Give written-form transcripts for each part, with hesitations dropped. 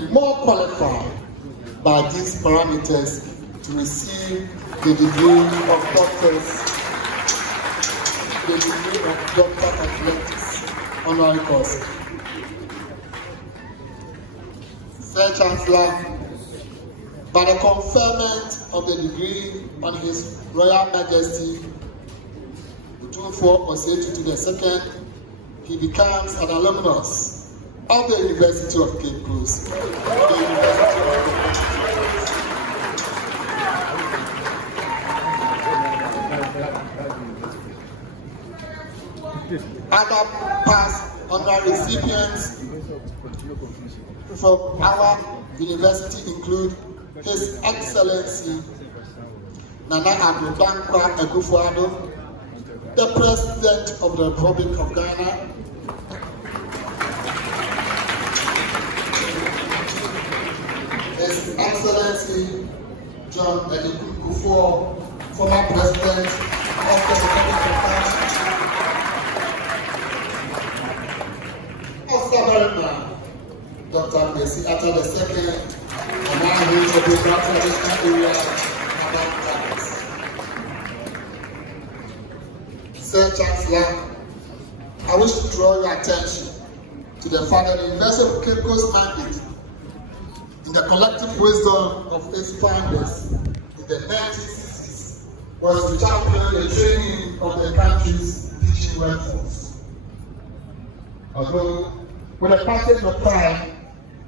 determined more qualified by these parameters to receive the degree of doctors, the degree of Doctor of Letters, honorary course. Sir Chancellor, by the conferment of the degree on His Royal Majesty Otumfuo Osei Tutu II, he becomes an alumnus of the University of Cape Coast. Other past honorary recipients from our university include His Excellency Nana Adodankwa Ekufuado, the President of the Republic of Ghana, His Excellency John Otumfuo, former President of the Republic of Ghana, Dr. Messi Atta II, and now he will be traditional area about others. Sir Chancellor, I wish to draw your attention to the fact that the University of Cape Coast mandate, in the collective wisdom of its founders in the 1960s, was to champion the training of the country's teaching workforce. Although, with the passage of time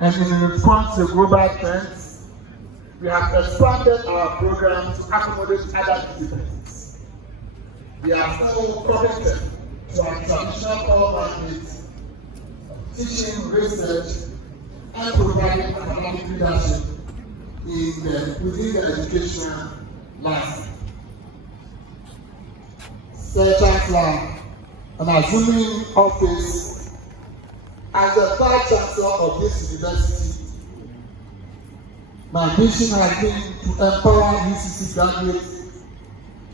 and in response to global trends, we have expanded our program to accommodate other disciplines. We are still committed to our traditional core mandate of teaching, research, and providing academic leadership within the educational landscape. Sir Chancellor, on assuming office as the Vice Chancellor of this university, my mission has been to empower UCC graduates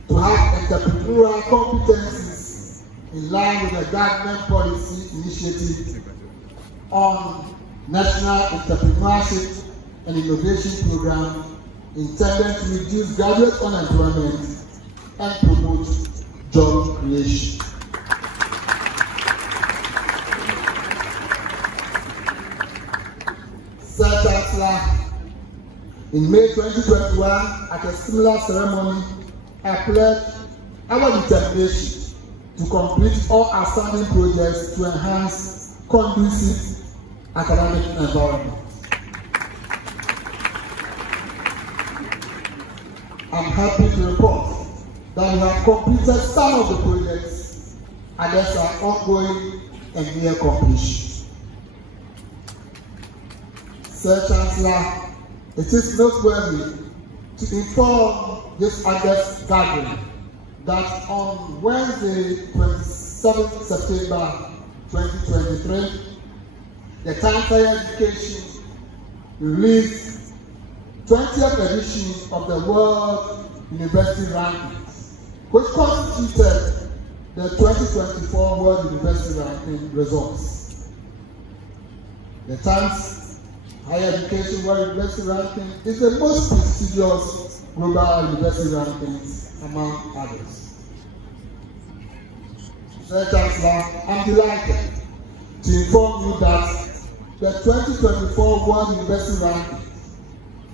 to have entrepreneurial competencies in line with the government policy initiative on National Entrepreneurship and Innovation Program intended to reduce graduate unemployment and promote job creation. Sir Chancellor, in May 2021, at a similar ceremony, I pledged our determination to complete all outstanding projects to enhance conducive academic environment. I'm happy to report that we have completed some of the projects, and others are ongoing and near completion. Sir Chancellor, it is noteworthy to inform this August gathering that on Wednesday, 27th September 2023, the Times Higher Education released 20th edition of the World University Rankings, which constituted the 2024 World University Ranking results. The Times Higher Education World University Ranking is the most prestigious global university rankings among others. Sir Chancellor, I'm delighted to inform you that the 2024 World University Ranking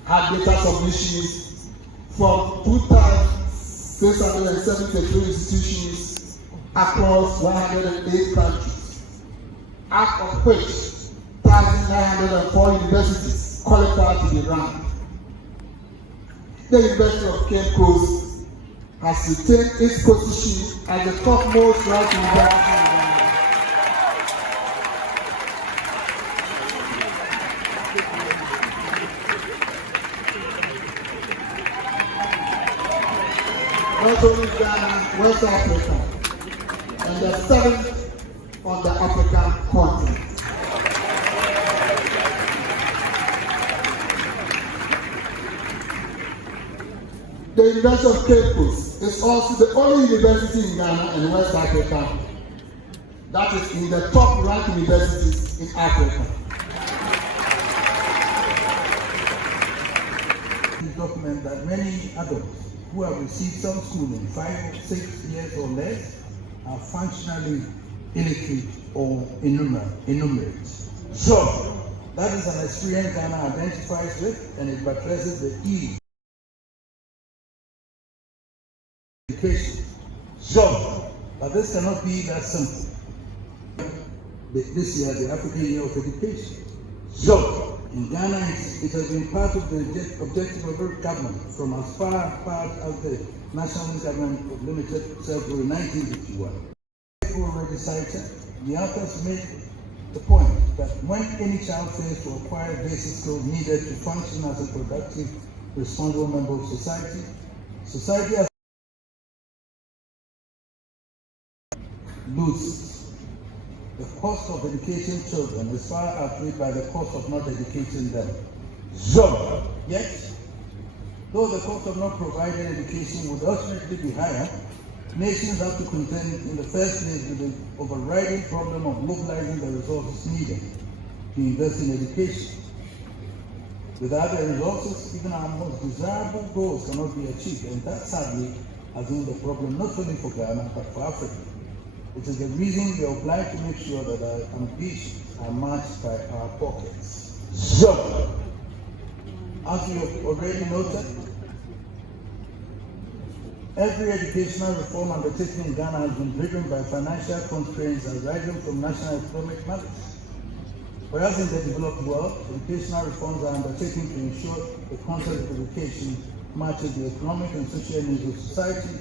had data submissions from 2,673 institutions across 108 countries, out of which 1,904 universities qualified to be ranked. The University of Cape Coast has retained its position as the topmost ranked university in Ghana. Not only Ghana, West Africa, and the 7th on the African continent. The University of Cape Coast is also the only university in Ghana and West Africa that is in the top ranked universities in Africa. that many adults who have received some schooling 5 or 6 years or less are functionally illiterate or illiterate. So, that is an experience Ghana identifies with, and it buttresses the ease of education. So, but this cannot be that simple. This year, the African Year of Education. So, in Ghana, it has been part of the objective of every government from as far as the National Government of Limited Self-Rule in 1951. Already cited, the authors make the point that when any child fails to acquire basic skills needed to function as a productive, responsible member of society, society has loses. The cost of educating children is far outweighed by the cost of not educating them. So, yet, though the cost of not providing education would ultimately be higher, nations have to contend in the first place with the overriding problem of mobilizing the resources needed to invest in education. Without the resources, even our most desirable goals cannot be achieved, and that sadly has been the problem not only for Ghana but for Africa. It is the reason we are obliged to make sure that our ambitions are matched by our pockets. So, as you have already noted, every educational reform undertaken in Ghana has been driven by financial constraints arising from national economic matters. Whereas in the developed world, educational reforms are undertaken to ensure the content of education matches the economic and social needs of society.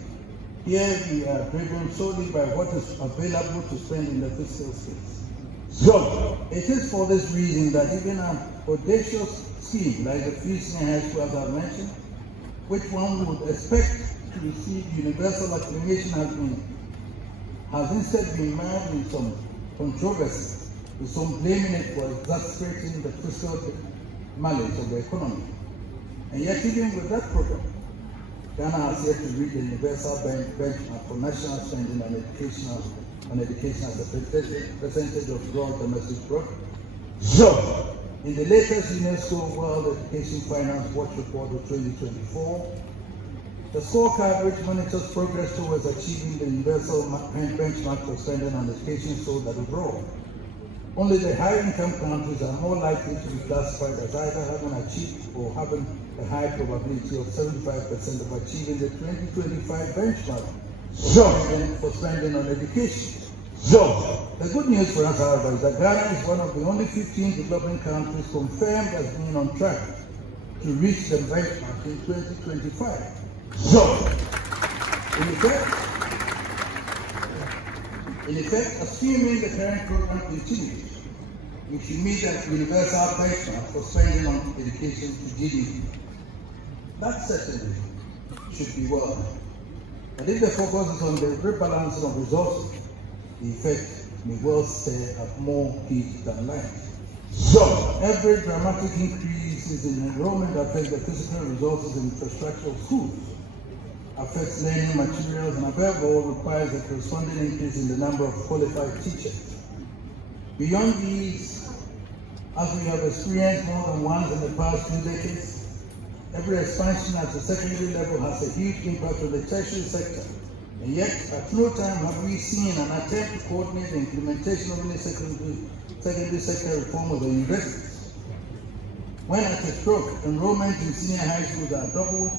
Here we are driven solely by what is available to spend in the fiscal space. So, it is for this reason that even an audacious scheme like the free senior high school, as I mentioned, which one would expect to receive universal acclamation, has instead been mired in some controversy, with some blaming it for exacerbating the fiscal malady of the economy. And yet, even with that program, Ghana has yet to reach the universal benchmark for national spending on education as a percentage of gross domestic product. So, in the latest UNESCO World Education Finance Watch Report of 2024, the scorecard which monitors progress towards achieving the universal benchmark for spending on education showed that overall, only the high-income countries are more likely to be classified as either having achieved or having a high probability of 75% of achieving the 2025 benchmark for spending on education. So, the good news for us, however, is that Ghana is one of the only 15 developing countries confirmed as being on track to reach the benchmark in 2025. So, in effect, assuming the current program continues, we should meet that universal benchmark for spending on education to GDP. That certainly should be welcome. But if the focus is on the rebalancing of resources, the effect may well stay at more heat than light. So, every dramatic increase in enrollment affects the physical resources and infrastructure of schools, affects learning materials, and above all requires a corresponding increase in the number of qualified teachers. Beyond these, as we have experienced more than once in the past 2 decades, every expansion at the secondary level has a huge impact on the tertiary sector. And yet, at no time have we seen an attempt to coordinate the implementation of any secondary sector reform of the universities. When at a stroke, enrollment in senior high schools are doubled,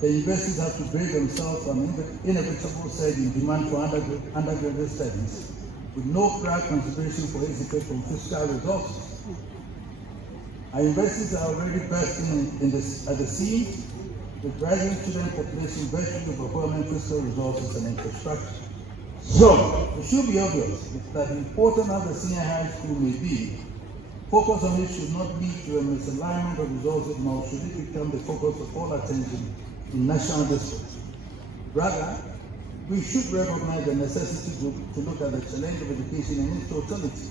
the universities have to brave themselves from inevitable surge in demand for undergraduate studies, with no prior consideration for exit from fiscal resources. Our universities are already bursting at the seams, with rising student population virtually overwhelming fiscal resources and infrastructure. So, it should be obvious that important as the senior high school may be, focus on it should not lead to a misalignment of resources, nor should it become the focus of all attention in national districts. Rather, we should recognize the necessity to look at the challenge of education in its totality.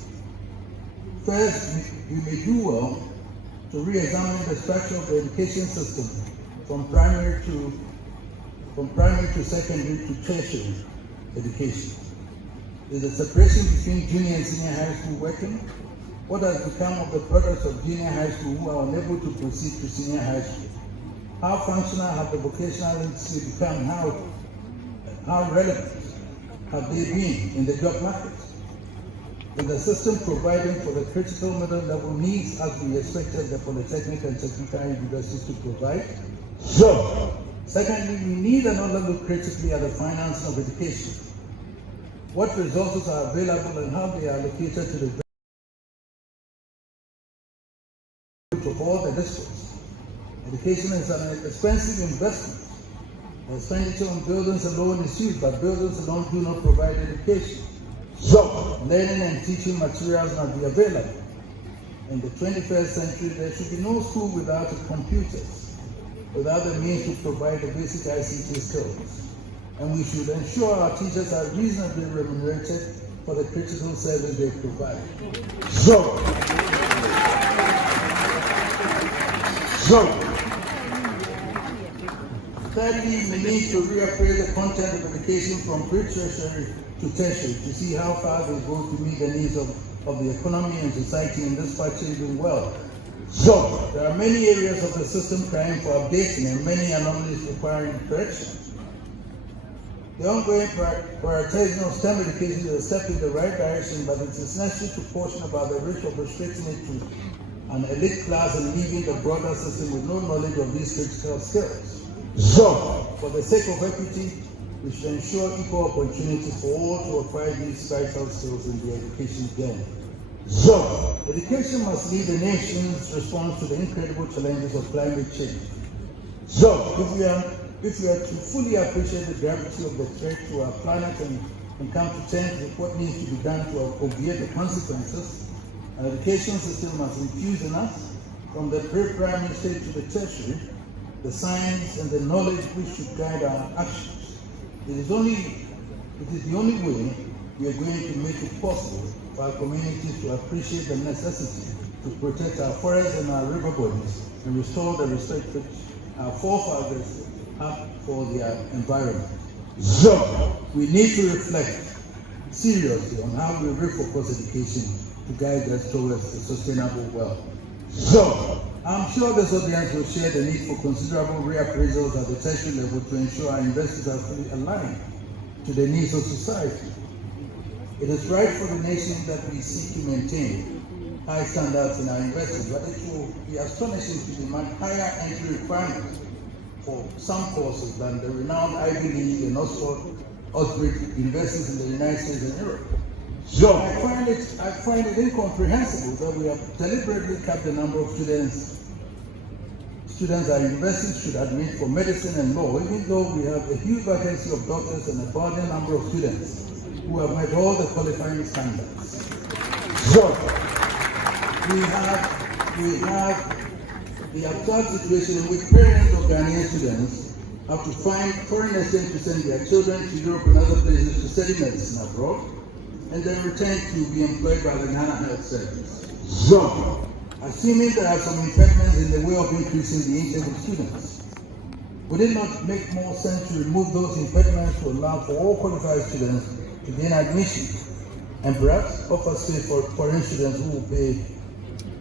First, we may do well to re-examine the structure of the education system from primary to secondary to tertiary education. Is the separation between junior and senior high school working? What has become of the products of junior high school who are unable to proceed to senior high school? How functional have the vocational industry become? How relevant have they been in the job market? Is the system providing for the critical middle level needs as we expected the polytechnic and technical universities to provide? So, Secondly, we need another look critically at the financing of education. What resources are available and how they are allocated to the of all the districts. Education is an expensive investment. The expenditure on buildings alone is huge, but buildings alone do not provide education. so, Learning and teaching materials must be available. In the 21st century, there should be no school without computers, without the means to provide the basic ICT skills. And we should ensure our teachers are reasonably remunerated for the critical service they provide. so, Thirdly, we need to reappraise the content of education from pre-tertiary to tertiary to see how far they go to meet the needs of the economy and society in this part changing world. so, There are many areas of the system crying for updating and many anomalies requiring correction. The ongoing prioritizing of STEM education is a step in the right direction, but it is necessary to caution about the risk of restricting it to an elite class and leaving the broader system with no knowledge of these critical skills. so, For the sake of equity, we should ensure equal opportunity for all to acquire these vital skills in the education journey. so, Education must lead the nation's response to the incredible challenges of climate change. so, If we are to fully appreciate the gravity of the threat to our planet and come to terms with what needs to be done to obviate the consequences, our education system must infuse in us, from the pre-primary stage to the tertiary, the science and the knowledge which should guide our actions. It is the only way we are going to make it possible for our communities to appreciate the necessity to protect our forests and our river bodies and restore the respect which our forefathers have for their environment. so, We need to reflect seriously on how we refocus education to guide us towards a sustainable world. so, I'm sure this audience will share the need for considerable reappraisals at the tertiary level to ensure our investments are fully aligned to the needs of society. It is right for the nation that we seek to maintain high standards in our investments, but it will be astonishing to demand higher entry requirements for some courses than the renowned Ivy League and Oxford universities in the United States and Europe. so, I find it incomprehensible that we have deliberately capped the number of students our universities should admit for medicine and law, even though we have a huge vacancy of doctors and a burgeoning number of students who have met all the qualifying standards. so, We have the absurd situation in which parents of Ghanaian students have to find foreign exchange to send their children to Europe and other places to study medicine abroad, and then return to be employed by the Ghana Health Service. so, Assuming there are some impediments in the way of increasing the intake of students, would it not make more sense to remove those impediments to allow for all qualified students to gain admission, and perhaps offer space for foreign students who will pay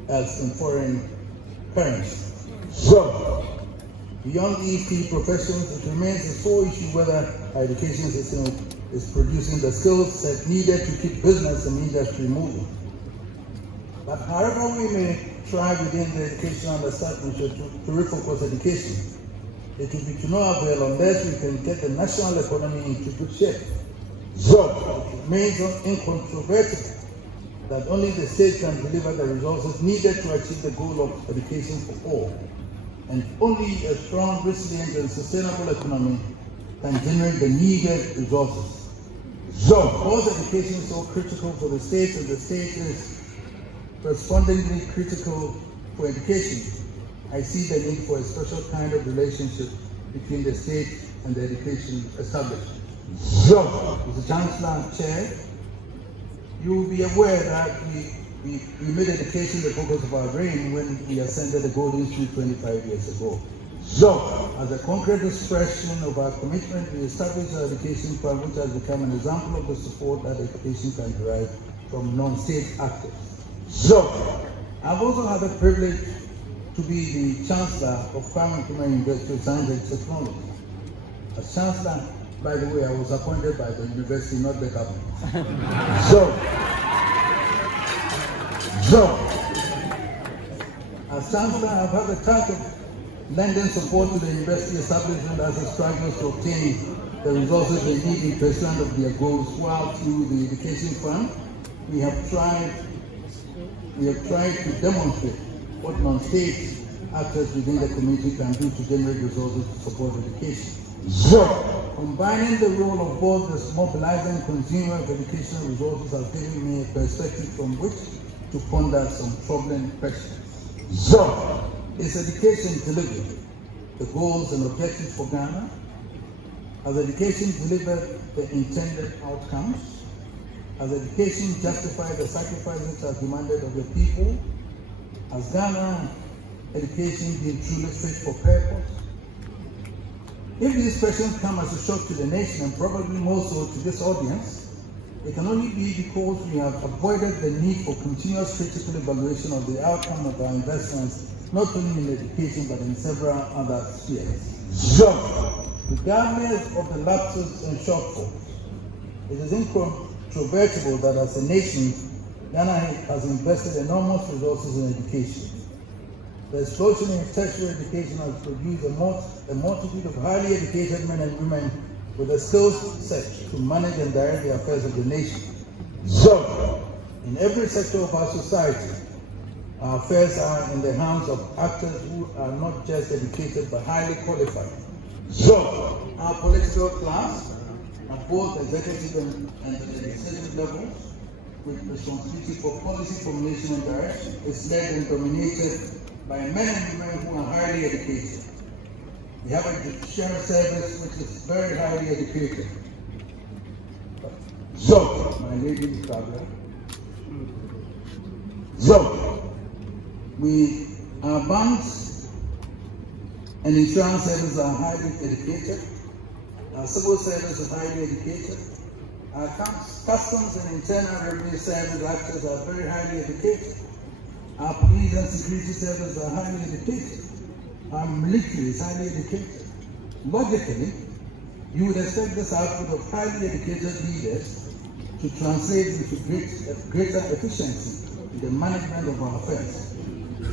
as in foreign currency? so, Beyond these key professions, it remains a sole issue whether our education system is producing the skill set needed to keep business and industry moving. But however we may try within the educational establishment to refocus education, it will be to no avail unless we can get the national economy into good shape. so, It remains incontrovertible that only the state can deliver the resources needed to achieve the goal of education for all. And only a strong, resilient, and sustainable economy can generate the needed resources. so, Because education is so critical for the state and the state is correspondingly critical for education, I see the need for a special kind of relationship between the state and the education establishment. so, Mr. Chancellor, Chair, you will be aware that we made education the focus of our reign when we ascended the Golden Street 25 years ago. so, As a concrete expression of our commitment, we established our education fund, which has become an example of the support that education can derive from non-state actors. so, I've also had the privilege to be the Chancellor of Kwame Nkrumah University of Science and Technology. As Chancellor, by the way, I was appointed by the university, not the government. As Chancellor, I've had the task of lending support to the university establishment as it struggles to obtain the resources they need in pursuit of their goals, while through the Education Fund, we have tried to demonstrate what non-state actors within the community can do to generate resources to support education. Combining the role of both the mobilizer and consumer of educational resources has given me a perspective from which to ponder some troubling questions. Is education delivered the goals and objectives for Ghana? Has education delivered the intended outcomes? Has education justified the sacrifices as demanded of the people? Has Ghana education been truly fit for purpose? If these questions come as a shock to the nation, and probably more so to this audience, it can only be because we have avoided the need for continuous critical evaluation of the outcome of our investments, not only in education but in several other spheres. Regardless of the lapses and shortfalls, it is incontrovertible that as a nation, Ghana has invested enormous resources in education. The explosion in tertiary education has produced a multitude of highly educated men and women with the skills set to manage and direct the affairs of the nation. In every sector of our society, our affairs are in the hands of actors who are not just educated but highly qualified. Our political class, at both executive and legislative levels, with responsibility for policy formulation and direction, is led and dominated by men and women who are highly educated. We have a judicial service which is very highly educated. My lady is Fabia. Our banks and insurance services are highly educated. Our civil service is highly educated. Our customs and internal revenue service actors are very highly educated. Our police and security services are highly educated. Our military is highly educated. Logically, you would expect this output of highly educated leaders to translate into greater efficiency in the management of our affairs,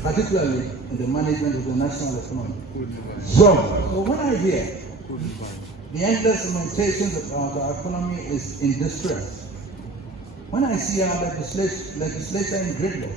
particularly in the management of the national economy. So when I hear the endless lamentations about our economy is in distress, when I see our legislature in gridlock,